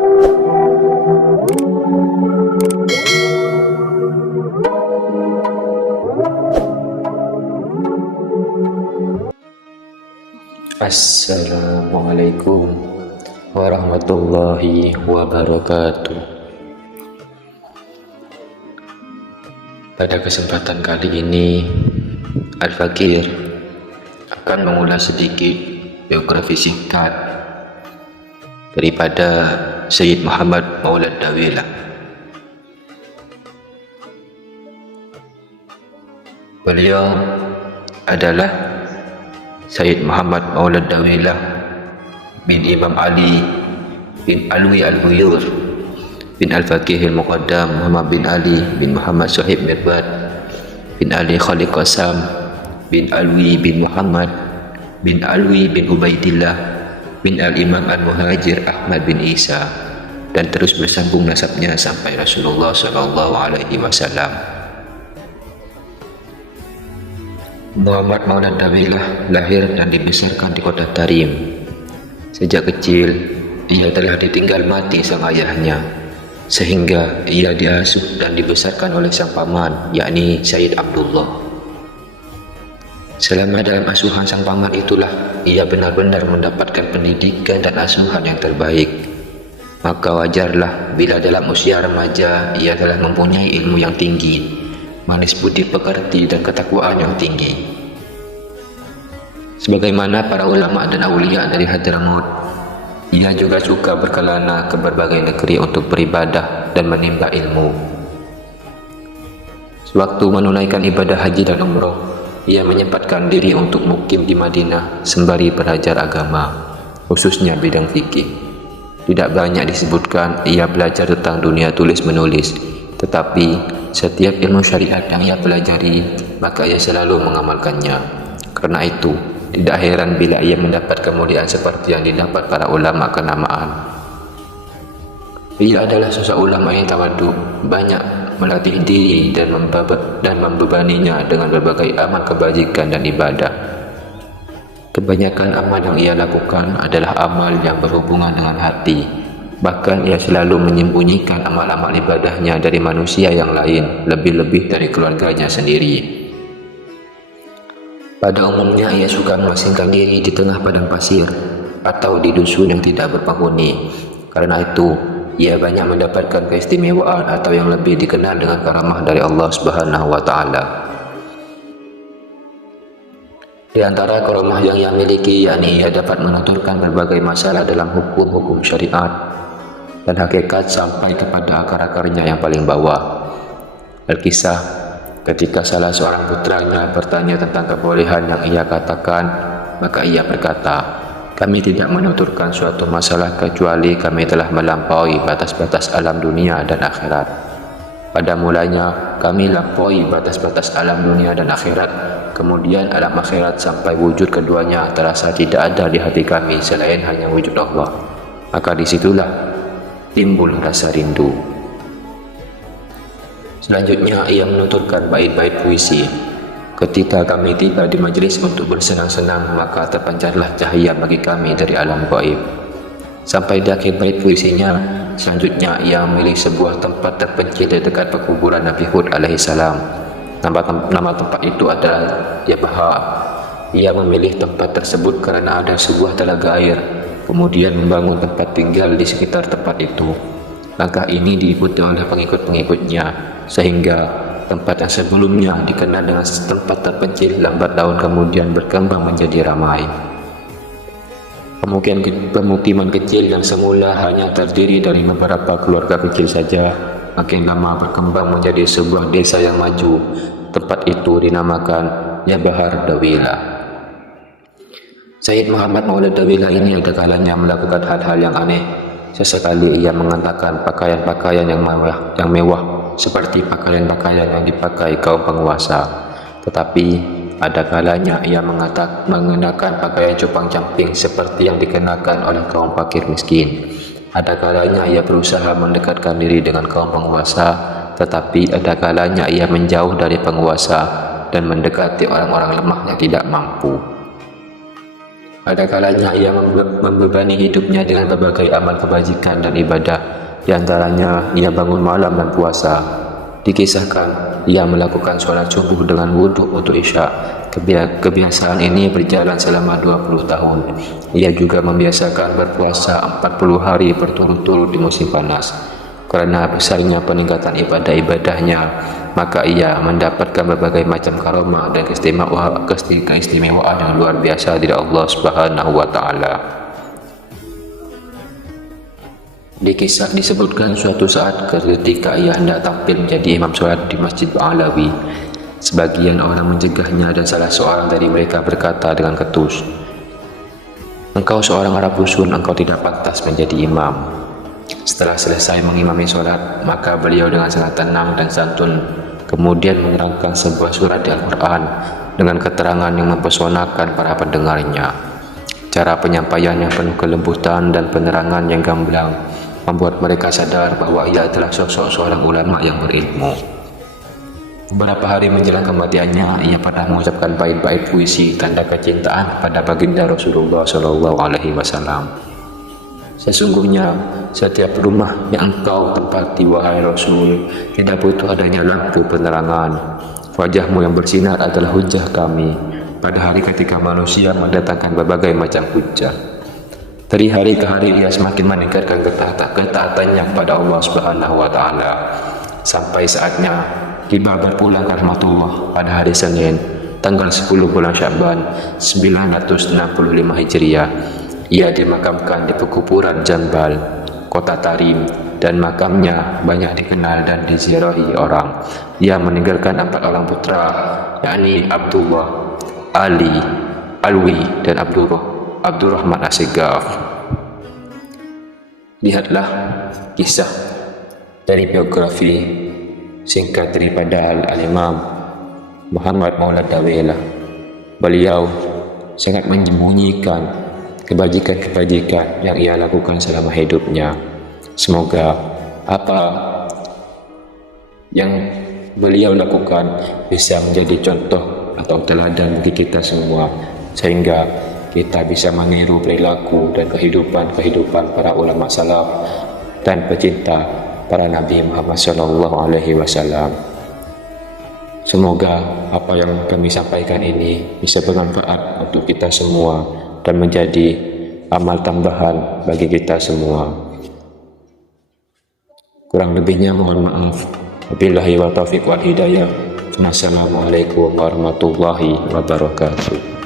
Assalamualaikum warahmatullahi wabarakatuh. Pada kesempatan kali ini, Al-Fakir akan mengulas sedikit biografi singkat daripada Sayyid Muhammad Maulad Dawilah. Beliau adalah Sayyid Muhammad Maulad Dawilah bin Imam Ali bin Alwi Al-Buyur bin Al-Faqih Al-Muqaddam Muhammad bin Ali bin Muhammad Sahib Mirbad bin Ali Khalid Qasam bin Alwi bin Muhammad bin Alwi bin Ubaidillah bin Al-Imam Al-Muhajir Ahmad bin Isa, dan terus bersambung nasabnya sampai Rasulullah SAW. Muhammad Maulad Dawilah lahir dan dibesarkan di kota Tarim. Sejak kecil, ia telah ditinggal mati sang ayahnya, sehingga ia diasuh dan dibesarkan oleh sang paman, yakni Sayyid Abdullah. Selama dalam asuhan sang paman itulah ia benar-benar mendapatkan pendidikan dan asuhan yang terbaik. Maka wajarlah bila dalam usia remaja ia telah mempunyai ilmu yang tinggi, manis budi pekerti dan ketakwaan yang tinggi. Sebagaimana para ulama dan aulia dari Hadramut, ia juga suka berkelana ke berbagai negeri untuk beribadah dan menimba ilmu. Sewaktu menunaikan ibadah haji dan umroh, ia menyempatkan diri untuk mukim di Madinah sembari belajar agama, khususnya bidang fikih. Tidak banyak disebutkan ia belajar tentang dunia tulis menulis, tetapi setiap ilmu syariat yang ia pelajari, maka ia selalu mengamalkannya. Karena itu, tidak heran bila ia mendapat kemuliaan seperti yang didapat para ulama kenamaan. Ia adalah sosok ulama yang tawadhu, banyak melatih diri dan membebaninya dengan berbagai amal kebajikan dan ibadah. Kebanyakan amal yang ia lakukan adalah amal yang berhubungan dengan hati. Bahkan ia selalu menyembunyikan amal-amal ibadahnya dari manusia yang lain, lebih-lebih dari keluarganya sendiri. Pada umumnya ia suka mengasingkan diri di tengah padang pasir atau di dusun yang tidak berpenghuni. Karena itu, ia banyak mendapatkan keistimewaan atau yang lebih dikenal dengan karamah dari Allah Subhanahu wa Ta'ala. Di antara karamah yang ia miliki, yakni ia dapat menuturkan berbagai masalah dalam hukum-hukum syariat dan hakikat sampai kepada akar-akarnya yang paling bawah. Al-Kisah, ketika salah seorang putranya bertanya tentang kebolehan yang ia katakan, maka ia berkata, "Kami tidak menuturkan suatu masalah kecuali kami telah melampaui batas-batas alam dunia dan akhirat. Pada mulanya kami lampaui batas-batas alam dunia dan akhirat, kemudian alam akhirat sampai wujud keduanya terasa tidak ada di hati kami selain hanya wujud Allah. Maka disitulah timbul rasa rindu." Selanjutnya ia menuturkan bait-bait puisi. "Ketika kami tiba di majlis untuk bersenang-senang, maka terpancarlah cahaya bagi kami dari alam gaib." Sampai di akhir bait puisinya, selanjutnya ia memilih sebuah tempat terpencil di dekat pekuburan Nabi Hud alaihissalam. Nama tempat itu adalah Yabaha. Ia memilih tempat tersebut karena ada sebuah telaga air, kemudian membangun tempat tinggal di sekitar tempat itu. Langkah ini diikuti oleh pengikut-pengikutnya, sehingga tempat yang sebelumnya dikenal dengan tempat terpencil lambat laun kemudian berkembang menjadi ramai. Pemukiman kecil yang semula hanya terdiri dari beberapa keluarga kecil saja, makin lama berkembang menjadi sebuah desa yang maju. Tempat itu dinamakan Yabahar Dawilah. Sayyid Muhammad Maulad Dawilah ini ada kalanya melakukan hal-hal yang aneh. Sesekali ia mengenakan pakaian-pakaian yang mewah seperti pakaian-pakaian yang dipakai kaum penguasa. Tetapi ada kalanya ia mengenakan pakaian cupang-camping seperti yang dikenakan oleh kaum fakir miskin. Ada kalanya ia berusaha mendekatkan diri dengan kaum penguasa, tetapi ada kalanya ia menjauh dari penguasa dan mendekati orang-orang lemah yang tidak mampu. Ada kalanya ia membebani hidupnya dengan berbagai amal kebajikan dan ibadah, di antaranya ia bangun malam dan puasa. Dikisahkan ia melakukan sholat subuh dengan wudhu untuk isya. Kebiasaan ini berjalan selama 20 tahun. Ia juga membiasakan berpuasa 40 hari berturut-turut di musim panas. Karena besarnya peningkatan ibadah-ibadahnya, maka ia mendapatkan berbagai macam karomah dan keistimewaan yang luar biasa dari Allah Subhanahu wa taala. Disebutkan suatu saat ketika ia hendak tampil menjadi imam sholat di Masjid Alawi, sebagian orang mencegahnya dan salah seorang dari mereka berkata dengan ketus, "Engkau seorang Arab Rusun, engkau tidak pantas menjadi imam." Setelah selesai mengimami sholat, maka beliau dengan sangat tenang dan santun kemudian menerangkan sebuah surat di Al-Quran dengan keterangan yang mempesonakan para pendengarnya. Cara penyampaian yang penuh kelembutan dan penerangan yang gamblang membuat mereka sadar bahwa ia adalah sosok seorang ulama yang berilmu. Beberapa hari menjelang kematiannya, ia pernah mengucapkan bait-bait puisi tanda kecintaan pada baginda Rasulullah SAW. Sesungguhnya setiap rumah yang engkau tempati wahai Rasul tidak butuh adanya lampu penerangan. Wajahmu yang bersinar adalah hujah kami pada hari ketika manusia mendatangkan berbagai macam hujah. Dari hari ke hari ia semakin meningkatkan ketaatannya kepada Allah Subhanahu wa taala, sampai saatnya tiba berpulang ke rahmatullah pada hari Senin tanggal 10 bulan Sya'ban 965 Hijriah. Ia dimakamkan di pekuburan Jambal, kota Tarim, dan makamnya banyak dikenal dan diziarahi orang. Ia meninggalkan 4 orang putra, yakni Abdullah, Ali, Alwi, dan Abdurrahman As-Segaf. Lihatlah kisah dari biografi singkat daripada Al-Imam Muhammad Maulad Dawelah. Beliau sangat menyembunyikan kebajikan-kebajikan yang ia lakukan selama hidupnya. Semoga apa yang beliau lakukan bisa menjadi contoh atau teladan bagi kita semua, sehingga kita bisa meniru perilaku dan kehidupan para ulama salaf dan pecinta para Nabi Muhammad SAW. Semoga apa yang kami sampaikan ini bisa bermanfaat untuk kita semua dan menjadi amal tambahan bagi kita semua. Kurang lebihnya mohon maaf. Wabillahi wa taufiq wal hidayah. Wassalamualaikum warahmatullahi wabarakatuh.